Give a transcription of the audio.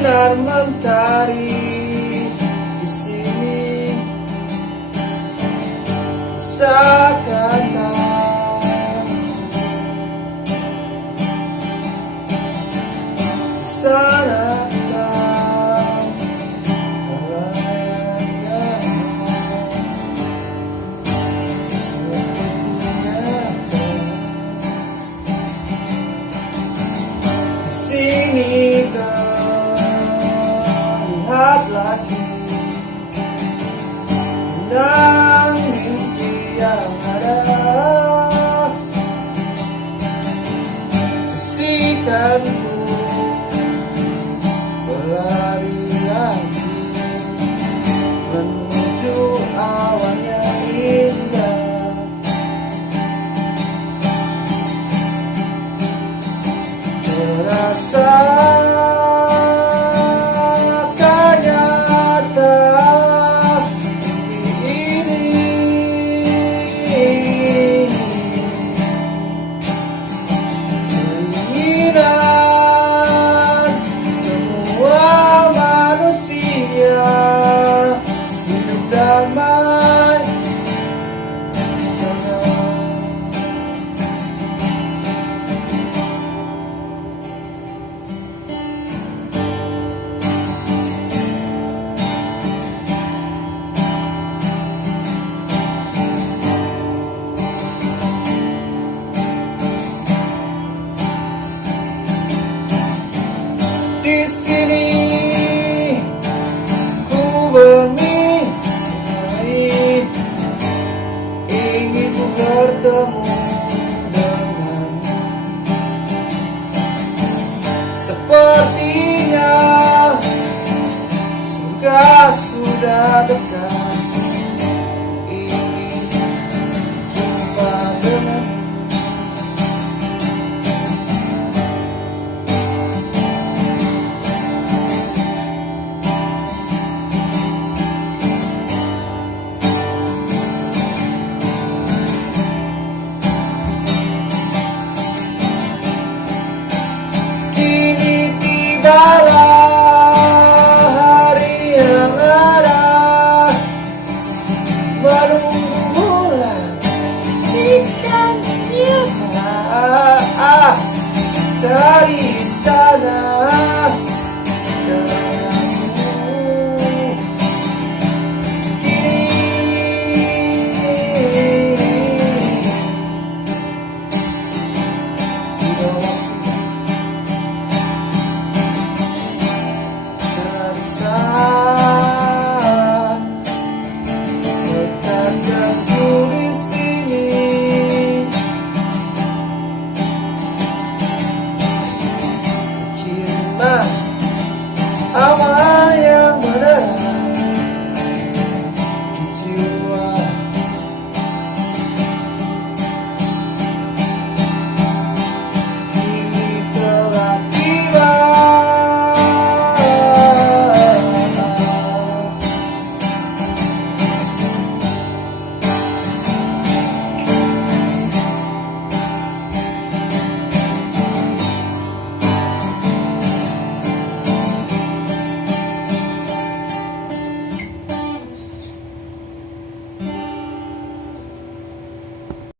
sinar mentari di sini seakan sana kau melayang sepertinya di sini terlihat lagi dan mimpi yang ada tersikanku berlari lagi menuju awan yang indah. Terasa nyata ini keinginan semua manusia hidup damai. Di sini ku bermimpi ingin ku bertemu denganmu. Sepertinya surga sudah dekat. Ingin jumpa denganmu. Kini tibalah hari yang ada menunggu bulan ikan nyata dari sana.